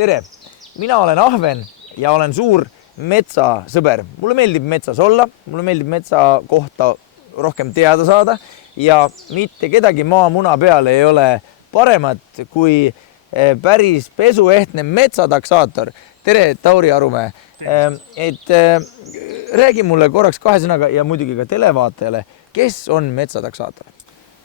Tere! Mina olen Ahven ja olen suur metsasõber. Mulle meeldib metsas olla, mulle meeldib metsa kohta rohkem teada saada ja mitte kedagi maamuna peal ei ole paremat kui päris pesuehtne metsataksaator. Tere, Tauri Arumäe! Räägi mulle korraks kahe sõnaga ja muidugi ka televaatajale, kes on metsataksaator?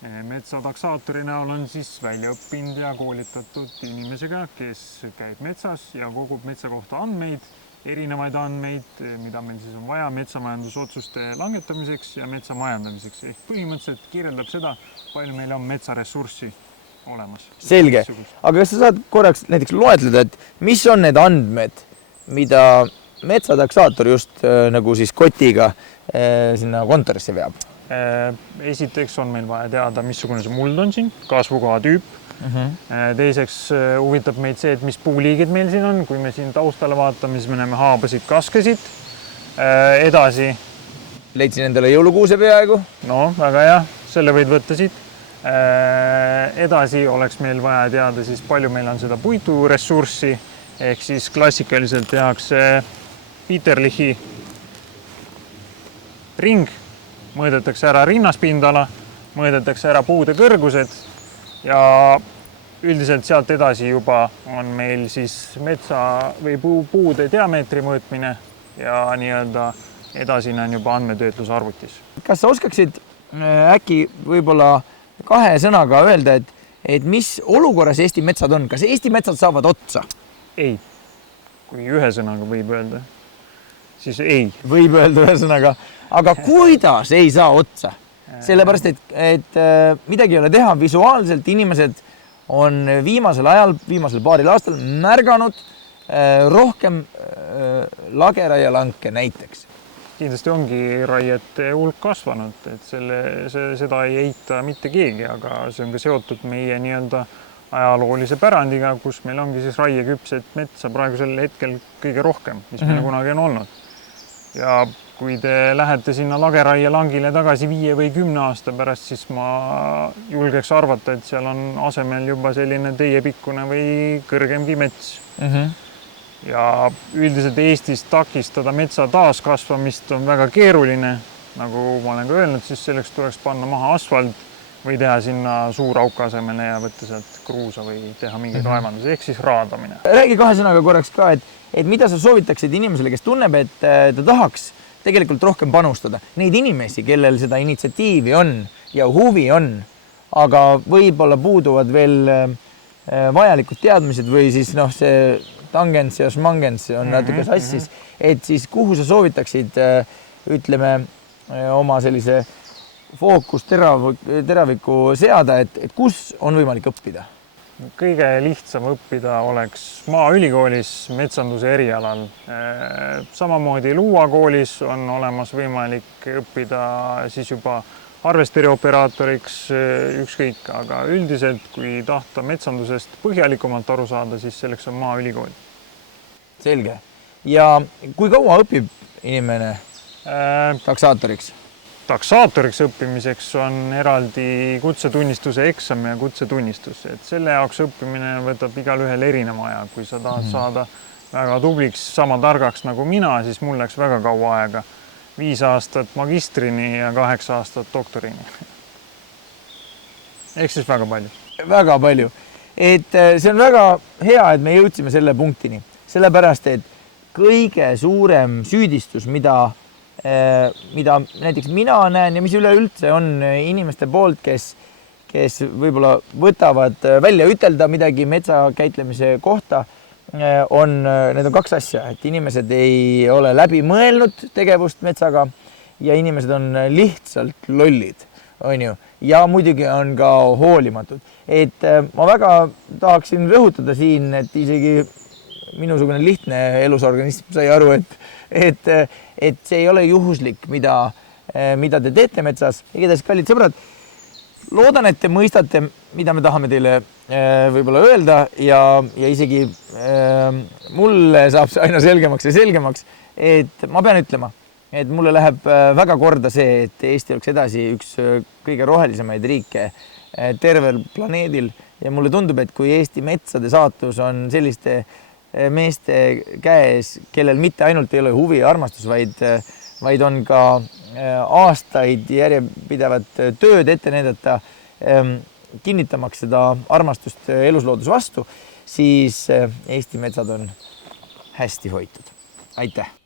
Metsataksaatorina olen siis välja õppinud ja koolitatud inimesega, kes käib metsas ja kogub metsa kohta andmeid, erinevaid andmeid, mida meil siis on vaja metsamajandusotsuste langetamiseks ja metsa majandamiseks. Ehk põhimõtteliselt kirjeldab seda, palju meil on metsaressurssi olemas. Selge. Aga kas sa saad korraks näiteks loetleda, et mis on need andmed, mida metsataksaator just nagu siis kotiga sinna kontorisse veab? Esiteks on meil vaja teada, missugune see muld on siin, kasvukoha tüüp. Teiseks huvitab meid see, et mis puuliigid meil siin on. Kui me siin taustale vaatame, siis me näeme haabasid, kaskesid. Edasi. Leidsin endale jõulukuuse peaaegu. No, väga hea. Selle võid võtta siit. Edasi oleks meil vaja teada, siis palju meil on seda puiduressurssi. Ehk siis klassikaliselt tehakse Peterlichi ring. Mõõdetakse ära rinnaspindala, mõõdetakse ära puude kõrgused ja üldiselt sealt edasi juba on meil siis metsa või puude diameetri mõõtmine ja nii-öelda edasine on juba andmetöötlus arvutis. Kas sa oskaksid äkki võib-olla kahe sõnaga öelda, et mis olukorras Eesti metsad on? Kas Eesti metsad saavad otsa? Ei. Kui ühe sõnaga võib öelda, siis ei. Võib öelda ühe sõnaga. Aga kuidas ei saa otsa? Sellepärast, et midagi ei ole teha. Visuaalselt inimesed on viimasel ajal, viimasel paaril aastal märganud rohkem lageraielanke näiteks. Kindlasti ongi raiete hulk kasvanud, et seda ei eita mitte keegi, aga see on ka seotud meie nii-öelda ajaloolise pärandiga, kus meil ongi siis raieküpset metsa praegusel hetkel kõige rohkem, mis meil kunagi on olnud. Ja kui te lähete sinna lageraielangile tagasi 5 või 10 aasta pärast, siis ma julgeks arvata, et seal on asemel juba selline teiepikkune või kõrgemgi mets. Ja üldiselt Eestis takistada metsa taaskasvamist on väga keeruline. Nagu ma olen ka öelnud, siis selleks tuleks panna maha asfalt või teha sinna suur auka asemele ja võtta sealt kruusa või teha mingi kaevandus, ehk siis raadamine. Räägi kahe sõnaga korraks ka, et mida sa soovitaksid inimesele, kes tunneb, et ta tahaks tegelikult rohkem panustada. Neid inimesi, kellel seda initsiatiivi on ja huvi on, aga võib-olla puuduvad veel vajalikud teadmised või siis see tangens ja šmangens on natuke sassis, et siis kuhu sa soovitaksid, ütleme, oma sellise fookus teraviku seada, et kus on võimalik õppida? Kõige lihtsam õppida oleks Maaülikoolis metsanduse erialal. Samamoodi Luua koolis on olemas võimalik õppida siis juba harvesterioperaatoriks ükskõik, aga üldiselt, kui tahta metsandusest põhjalikumalt aru saada, siis selleks on Maaülikool. Selge. Ja kui kaua õpib inimene taksaatoriks? Taksaatoriks õppimiseks on eraldi kutsetunnistuse eksam ja kutsetunnistus. Et selle jaoks õppimine võtab igal ühel erineva aja. Kui sa tahad saada väga tubliks, sama targaks nagu mina, siis mul läks väga kaua aega. 5 aastat magistrini ja 8 aastat doktorini. Ehk siis väga palju. Väga palju. Et see on väga hea, et me jõudsime selle punktini. Sellepärast, et kõige suurem süüdistus, mida näiteks mina näen ja mis üleüldse on inimeste poolt, kes võib-olla võtavad välja ütelda midagi metsa käitlemise kohta, need on kaks asja, et inimesed ei ole läbi mõelnud tegevust metsaga ja inimesed on lihtsalt lollid, on ju, ja muidugi on ka hoolimatud. Et ma väga tahaksin rõhutada siin, et isegi minusugune lihtne elusorganism sai aru, et see ei ole juhuslik, mida te teete metsas. Igatahes, kallid sõbrad, loodan, et te mõistate, mida me tahame teile võib-olla öelda ja isegi mulle saab see aina selgemaks ja selgemaks, et ma pean ütlema, et mulle läheb väga korda see, et Eesti oleks edasi üks kõige rohelisemaid riike tervel planeedil ja mulle tundub, et kui Eesti metsade saatus on selliste meeste käes, kellel mitte ainult ei ole huvi ja armastus, vaid on ka aastaid järjepidevat tööd ette näidata, kinnitamaks seda armastust eluslooduse vastu, siis Eesti metsad on hästi hoitud. Aitäh!